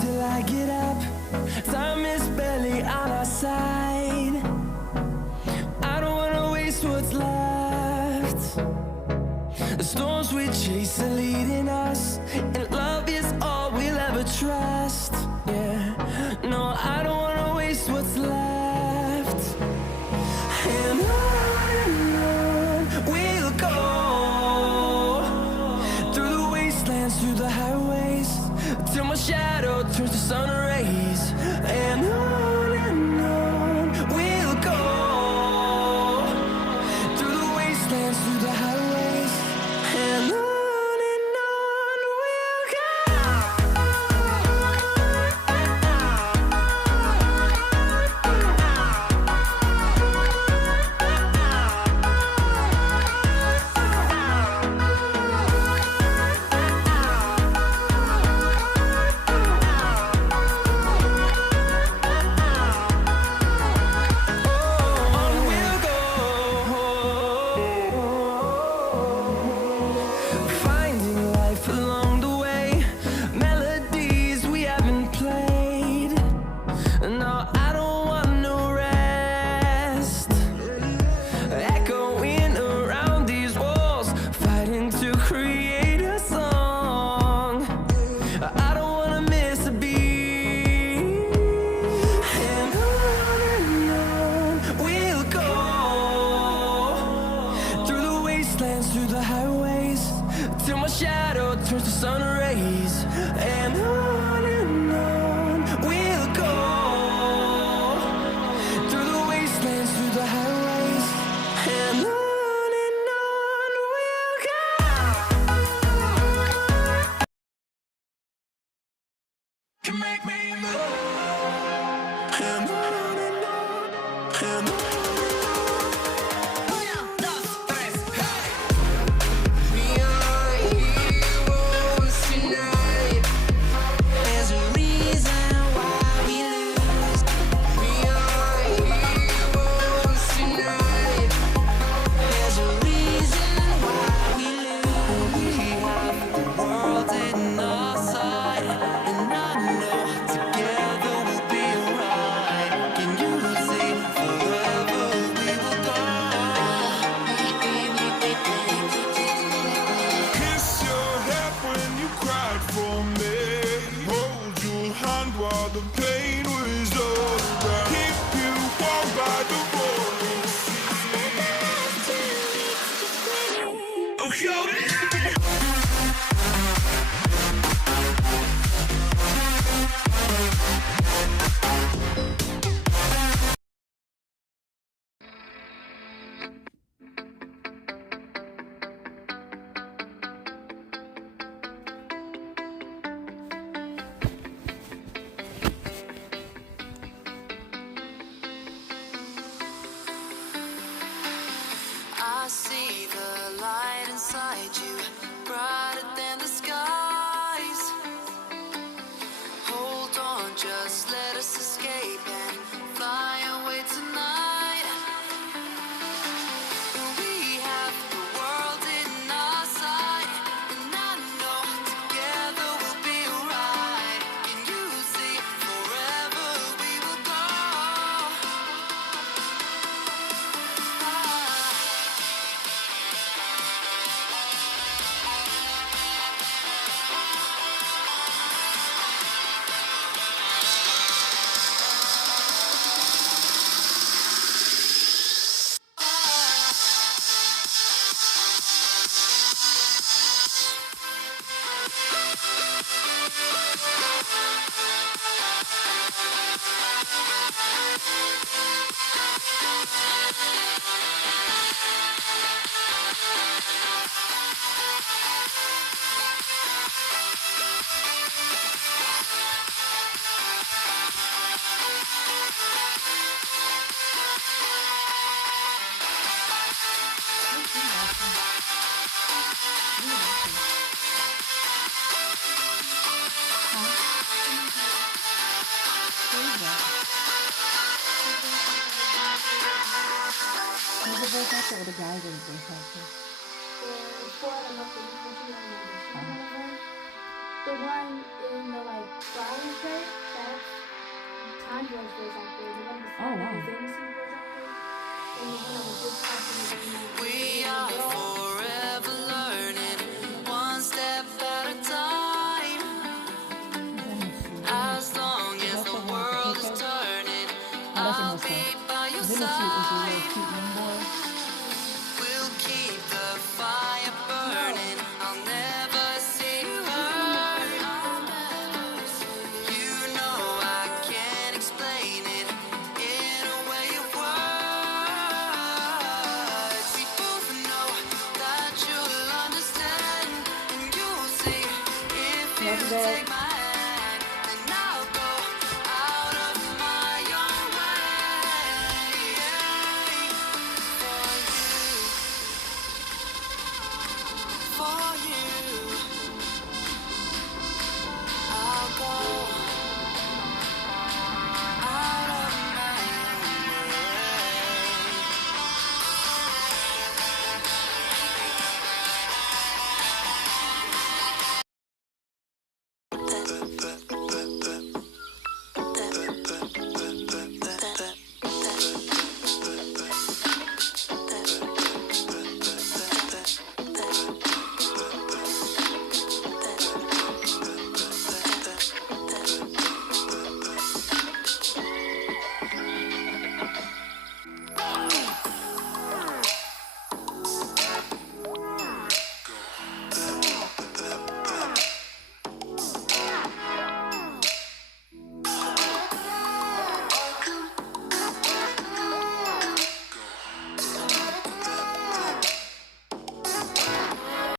till I get up. Time is barely on our side. I don't wanna waste what's left. The storms we chase are leading us, and love is all we'll ever trust. Yeah, no, I don't wanna waste what's left. And on we'll go, through the wastelands, through the highways, till my shadow turns to sun rays. And on we'll go, through the wastelands, through the highways, and on we'll go. Finding life along the way, melodies we haven't played. No, I don't want no rest. Echoing around these walls, fighting to create a song. I don't wanna miss a beat. And on we'll go, through the wastelands, through the highways, till my shadow turns to sun rays. And on we'll go, through the wastelands, through the highways, and on we'll go. You make me move. And on and on and on. Una, dos, tres, hey! We are heroes tonight. There's a reason why we lose. We are heroes tonight. There's a reason why we lose. We have the world in our sight, and I know together we'll be alright. Can you see forever we will go? Kiss your head when you cried for me. Hold your hand while the pain was over. Keep you warm by the roaring sea. Oh, yo, I see the light inside you, brighter than the skies. Hold on, just let us escape and fly away tonight. We have the world in our sight, and I know together we'll be alright. Can you see forever we will go? vou voltar toda, guys, eu vou voltar. Fora, nós temos que continuar. Então, in the like flower shirt, that's Tandra's voice actor. The one Oh, beside wow. is Amy's voice actor. And the one that was just talking is We are forever learning, one step at a time. As long as the world is turning, I'll be by your Little suit is a side. little cute young boy.